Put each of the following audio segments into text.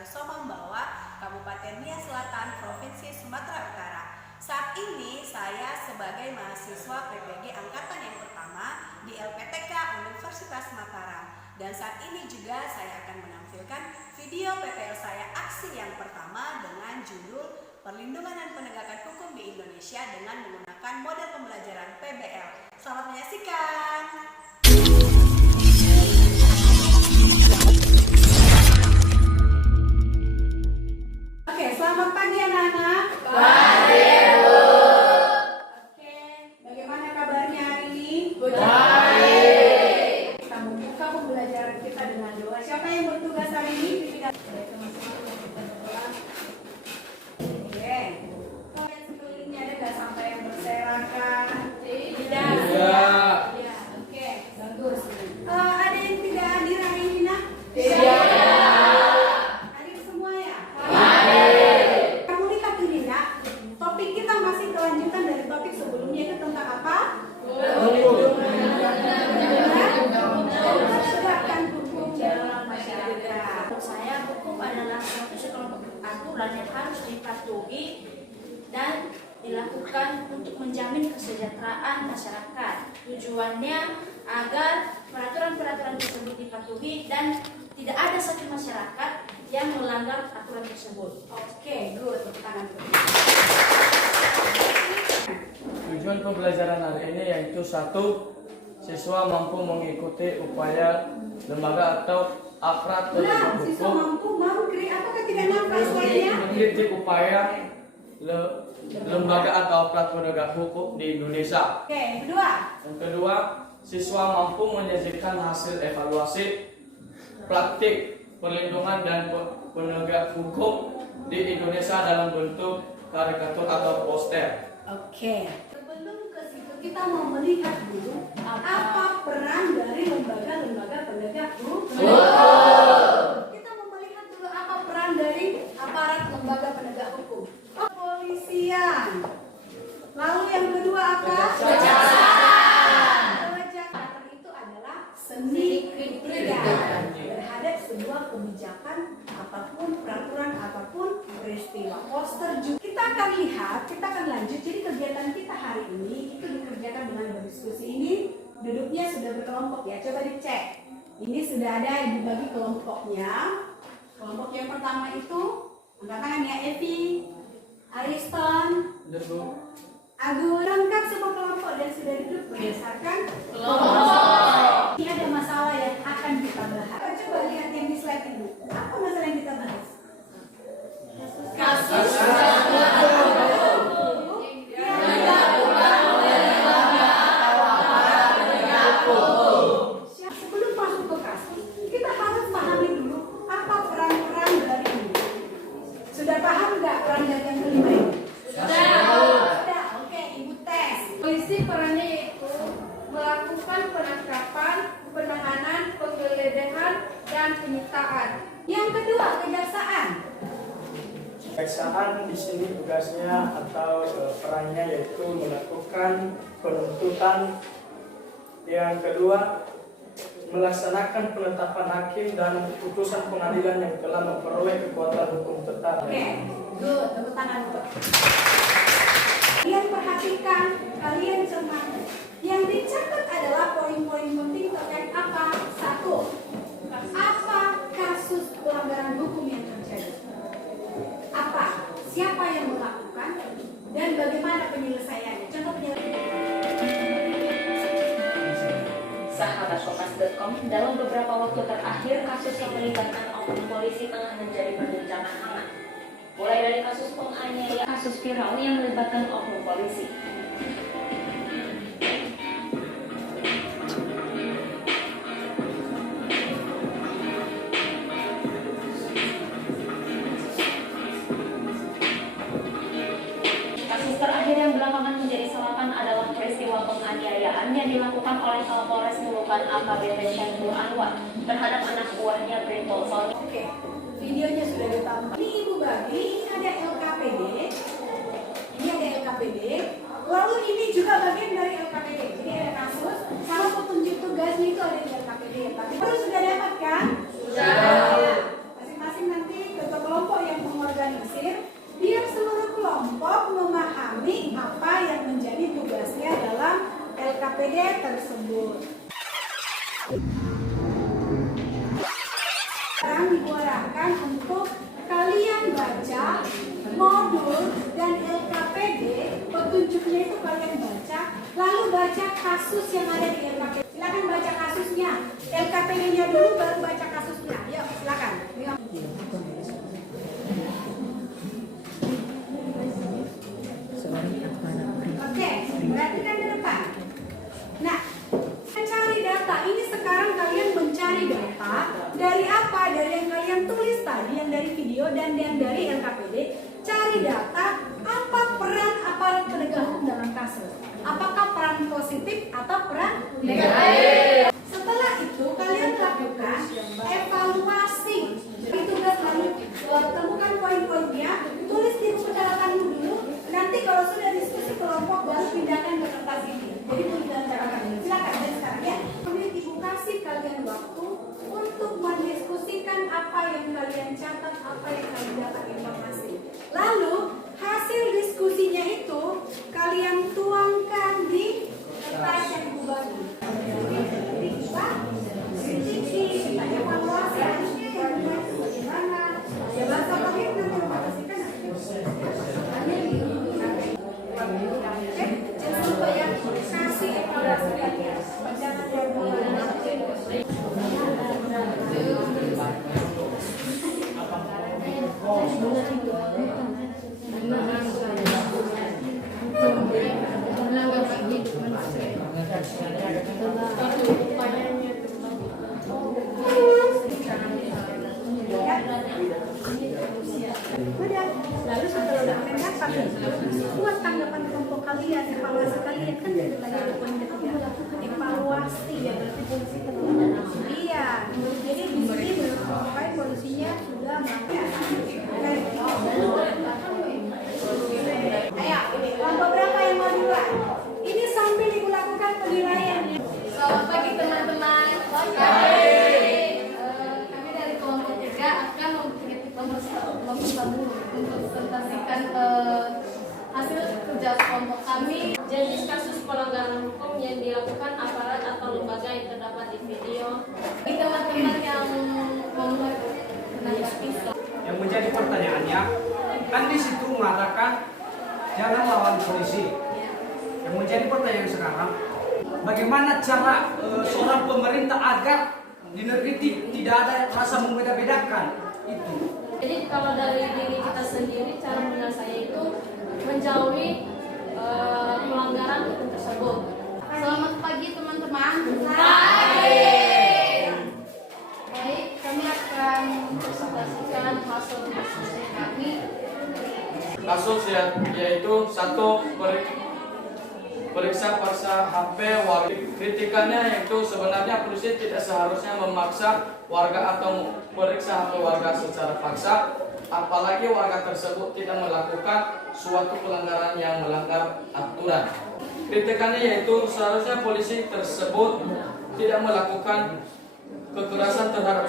Ratu Somambawa, Kabupaten Nia Selatan, Provinsi Sumatera Utara. Saat ini saya sebagai mahasiswa PPG Angkatan yang pertama di LPTK Universitas Mataram. Dan saat ini juga saya akan menampilkan video PPL saya aksi yang pertama dengan judul Perlindungan dan Penegakan Hukum di Indonesia dengan menggunakan model pembelajaran PBL. Selamat menyaksikan. Oke, selamat pagi anak-anak. Pagi, Bu. Oke, bagaimana kabarnya hari ini? Baik. Kita membuka pembelajaran kita dengan doa. Siapa yang bertugas hari ini? Oke. Kalian sekelilingnya ada nggak sampai yang berserakan? Tidak. Ya, oke, bagus. Ada yang tidak hadir hari ini, nak? Hadir semua ya? Kamu lihat ini, nak. Topik kita masih kelanjutan dari topik sebelumnya itu tentang apa? Penegakan hukum dalam masyarakat. Menurut saya hukum adalah suatu sekelompok aturan yang harus dipatuhi dan dilakukan untuk menjamin kesejahteraan masyarakat. Tujuannya agar peraturan-peraturan tersebut dipatuhi dan tidak ada satu masyarakat yang melanggar aturan tersebut. Oke, good. Tepuk tangan. Tujuan pembelajaran hari ini yaitu satu, siswa mampu mengikuti upaya lembaga atau aparat penegak Siswa hukum mampu apakah tidak nafas suaranya? mengkritik upaya lembaga atau aparat penegak hukum di Indonesia. Oke, yang kedua. Yang kedua, siswa mampu menyajikan hasil evaluasi praktik perlindungan dan penegak hukum di Indonesia dalam bentuk karikatur atau poster. Oke. Sebelum ke situ kita mau melihat dulu apa peran dari lembaga-lembaga penegak hukum. Kita mau melihat dulu apa peran dari aparat lembaga penegak hukum. Kepolisian. Lalu yang kedua apa? Kejaksaan. Kejaksaan itu adalah seni kritik terhadap sebuah kebijakan apapun, peraturan apapun, peristiwa. Poster juga. Kita akan lihat, kita akan lanjut. Jadi kegiatan kita hari ini itu dikerjakan dengan berdiskusi. Ini duduknya sudah berkelompok ya. Coba dicek. Ini sudah ada yang dibagi kelompoknya. Kelompok yang pertama itu angkat tangan ya, Evi, Ariston, Agus, lengkap semua kelompok dan sudah duduk berdasarkan kelompok. Ini ada masalah yang akan kita bahas. Coba lihat yang di slide ini. Apa masalah yang kita bahas? Kasus sebelum masuk ke kasus, kita harus pahami dulu apa peran-peran dari ini. Sudah paham nggak peran dari yang kelima ini? Sudah. Oke, Ibu tes. Polisi perannya yaitu melakukan penangkapan, penahanan, penggeledahan, dan penyitaan. Yang kedua, kejaksaan. Kejaksaan di sini tugasnya atau perannya yaitu melakukan penuntutan. Yang kedua, melaksanakan penetapan hakim dan putusan pengadilan yang telah memperoleh kekuatan hukum tetap. Oke, good. Tepuk tangan buat. Kalian perhatikan, kalian cermati. Yang dicatat adalah poin-poin penting terkait apa? Satu, apa kasus pelanggaran hukum yang terjadi? Apa? Siapa yang melakukan? Dan bagaimana penyelesaiannya? Contoh penyelesaiannya. Sahabat Kompas.com, dalam beberapa waktu terakhir kasus yang melibatkan oknum polisi tengah menjadi perbincangan hangat. Mulai dari kasus penganiayaan, kasus viral yang melibatkan oknum polisi. Kasus terakhir yang belakangan menjadi sorotan adalah peristiwa penganiayaan yang dilakukan oleh Kapolres Nunukan AKBP Syaiful Anwar terhadap anak buahnya Bribtu Sony. Oke, videonya sudah ditambah. Ini Ibu Babi, ini ada LKPD. Ini ada LKPD. Lalu ini juga bagian dari LKPD. Jadi ada kasus, sama petunjuk tugasnya itu ada di LKPD. Tapi baru sudah dapat kan? Sudah. Masing-masing nanti ke Sekarang dibuatkan untuk kalian baca modul dan LKPD. Petunjuknya itu kalian baca, lalu baca kasus yang ada di LKPD. Silakan baca kasusnya, LKPD-nya dulu baru baca kasusnya. Yuk, silakan. Oke, perhatikan ke depan. Nah, mencari data ini sekarang kalian mencari data dari apa? Dari yang kalian tulis tadi, yang dari video dan yang dari LKPD. Cari data apa peran aparat penegak hukum dalam kasus. Apakah peran positif atau peran negatif? Setelah itu kalian lakukan evaluasi. Jadi tugas lalu temukan poin-poinnya, tulis di buku catatanmu dulu. Nanti kalau sudah diskusi kelompok baru pindahkan ke kertas ini. Jadi tulis dalam catatan. Silakan dan sekarang ya. Kemudian ibu kasih kalian waktu untuk mendiskusikan apa yang kalian catat, apa yang kalian dapat informasi. Lalu hasil diskusinya itu kalian tuangkan di kertas yang ibu bagi. Kita evaluasi harusnya yang bagaimana. Ya bahasa kalian nanti membatasikan. Jangan lupa ya, kasih evaluasi kalian. Jangan lalu setelah udah kalian dapat buat tanggapan kelompok kalian, evaluasi kalian kan jadi lagi ada poin ketiga evaluasi ya, berarti polisi terlibat. Iya, jadi di sini menurut polisinya sudah melakukan. Ayo, kelompok berapa yang mau duluan? Ini sambil dilakukan penilaian. Selamat pagi teman-teman. Kami dari kelompok 3 akan mempresentasikan hasil kerja kelompok kami. Jenis kasus pelanggaran hukum yang dilakukan aparat atau lembaga yang terdapat di video. Bagi teman-teman yang membuat menanggapi. Yang menjadi pertanyaannya, kan di situ mengatakan jangan lawan polisi. Yang menjadi pertanyaan sekarang, bagaimana cara seorang pemerintah agar di negeri tidak ada rasa membeda-bedakan itu? Jadi kalau dari diri kita sendiri, cara menyelesaikan itu menjauhi pelanggaran hukum tersebut. Selamat pagi teman-teman. Baik, kami akan mempresentasikan hasil diskusi kami. Kasus yaitu satu periksa paksa HP warga. Kritikannya yaitu sebenarnya polisi tidak seharusnya memaksa warga atau periksa HP warga secara paksa, apalagi warga tersebut tidak melakukan suatu pelanggaran yang melanggar aturan. Kritikannya yaitu seharusnya polisi tersebut tidak melakukan kekerasan terhadap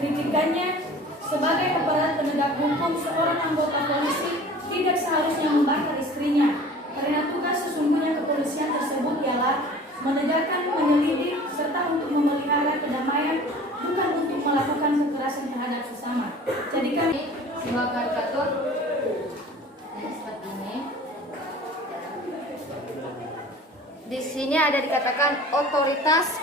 Kritikannya, sebagai aparat penegak hukum, seorang anggota polisi tidak seharusnya membakar istrinya, karena tugas sesungguhnya kepolisian tersebut ialah menegakkan, menyelidik, serta untuk memelihara kedamaian, bukan untuk melakukan kekerasan terhadap sesama. Jadi kami Sebagai karikatur seperti ini. Di sini ada dikatakan otoritas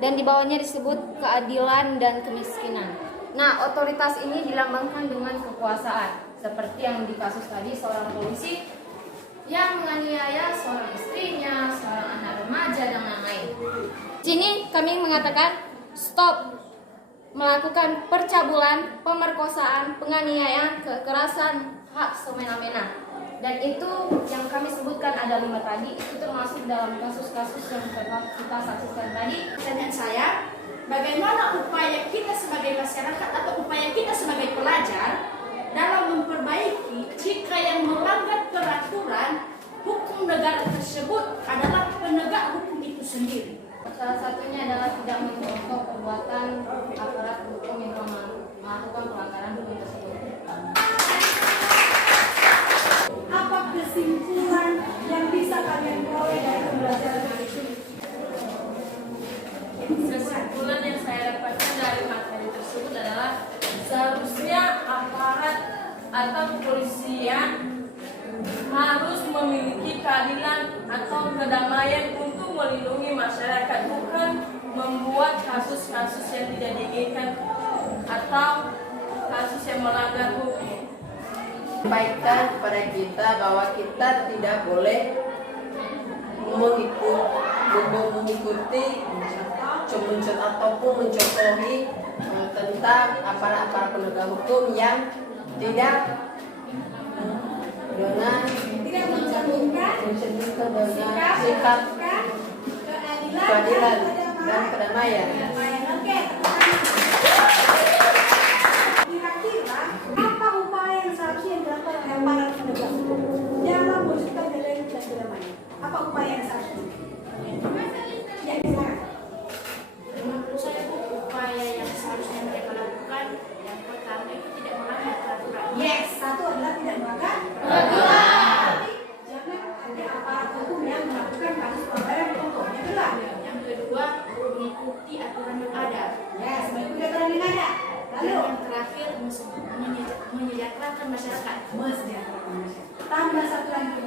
dan di bawahnya disebut keadilan dan kemiskinan. Nah, otoritas ini dilambangkan dengan kekuasaan. Seperti yang di kasus tadi, seorang polisi yang menganiaya seorang istrinya, seorang anak remaja, dan lain-lain. Di sini kami mengatakan stop melakukan percabulan, pemerkosaan, penganiayaan, kekerasan, hak semena-mena. Dan itu yang kami sebutkan ada 5 tadi, itu termasuk dalam kasus-kasus yang telah kita saksikan tadi. Pertanyaan saya, bagaimana upaya kita sebagai masyarakat atau upaya kita sebagai pelajar dalam memperbaiki jika yang melanggar peraturan hukum negara tersebut adalah penegak hukum itu sendiri? Salah satunya adalah tidak mencontoh perbuatan aparat hukum yang melakukan pelanggaran hukum tersebut. Apa kesimpulan yang bisa kalian peroleh dari pembelajaran hari ini? Kesimpulan yang saya dapatkan dari materi tersebut adalah seharusnya aparat atau kepolisian harus memiliki keadilan atau kedamaian untuk melindungi masyarakat, bukan membuat kasus-kasus yang tidak diinginkan atau kasus yang melanggar hukum. Sampaikan kepada kita bahwa kita tidak boleh mengikuti ataupun mencontohi tentang aparat-aparat penegak hukum yang tidak mencerminkan dengan sikap keadilan dan kedamaian. Oke, kira-kira apa upaya yang seharusnya dilakukan oleh aparat penegak hukum dalam mewujudkan keadilan dan kedamaian? Apa upaya yang seharusnya? Ya, silakan. Menurut saya upaya yang seharusnya mereka lakukan yang pertama itu tidak melanggar peraturan. Yes, satu adalah tidak melanggar peraturan. Jangan ada aparat hukum yang melakukan kasus pelanggaran hukum. Yang kedua, Yang kedua, mengikuti aturan yang ada. yes, mengikuti aturan yang ada. Dan Lalu, yang terakhir, menyejahterakan masyarakat. mensejahterakan masyarakat. Tambah satu lagi.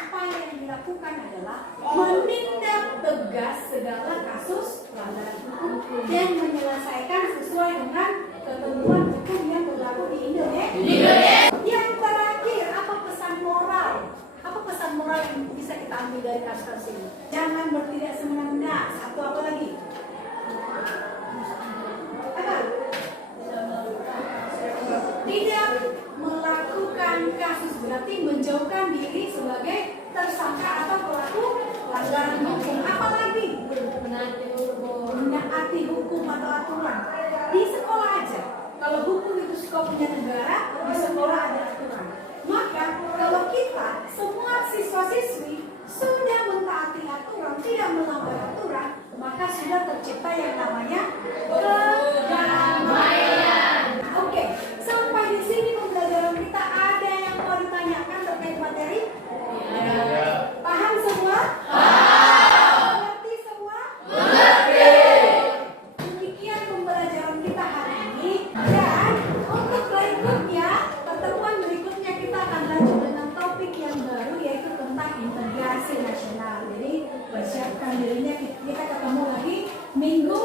Upaya yang dilakukan adalah menindak tegas segala kasus pelanggaran hukum dan menyelesaikan sesuai dengan ketentuan hukum yang berlaku di Indonesia. Yang terakhir, apa pesan moral? Apa pesan moral yang bisa kita ambil dari kasus ini? Jangan bertindak semena-mena. Satu apa lagi? Apa? Tidak melakukan kasus, berarti menjauhkan diri sebagai tersangka atau pelaku pelanggaran hukum. Apalagi menaati hukum atau aturan di sekolah aja. Kalau hukum itu skopnya negara, di sekolah ada aturan. Maka kalau kita semua siswa-siswi sudah mentaati aturan, tidak melanggar aturan, maka sudah tercipta yang namanya kedamaian. Oke, sampai di sini pembelajaran kita. Ada yang mau ditanyakan terkait materi? Paham semua? Mengerti semua? Demikian pembelajaran kita hari ini. Dan untuk berikutnya, pertemuan berikutnya kita akan lanjut dengan topik yang baru, yaitu tentang integrasi nasional. Jadi persiapkan dirinya, kita ketemu lagi minggu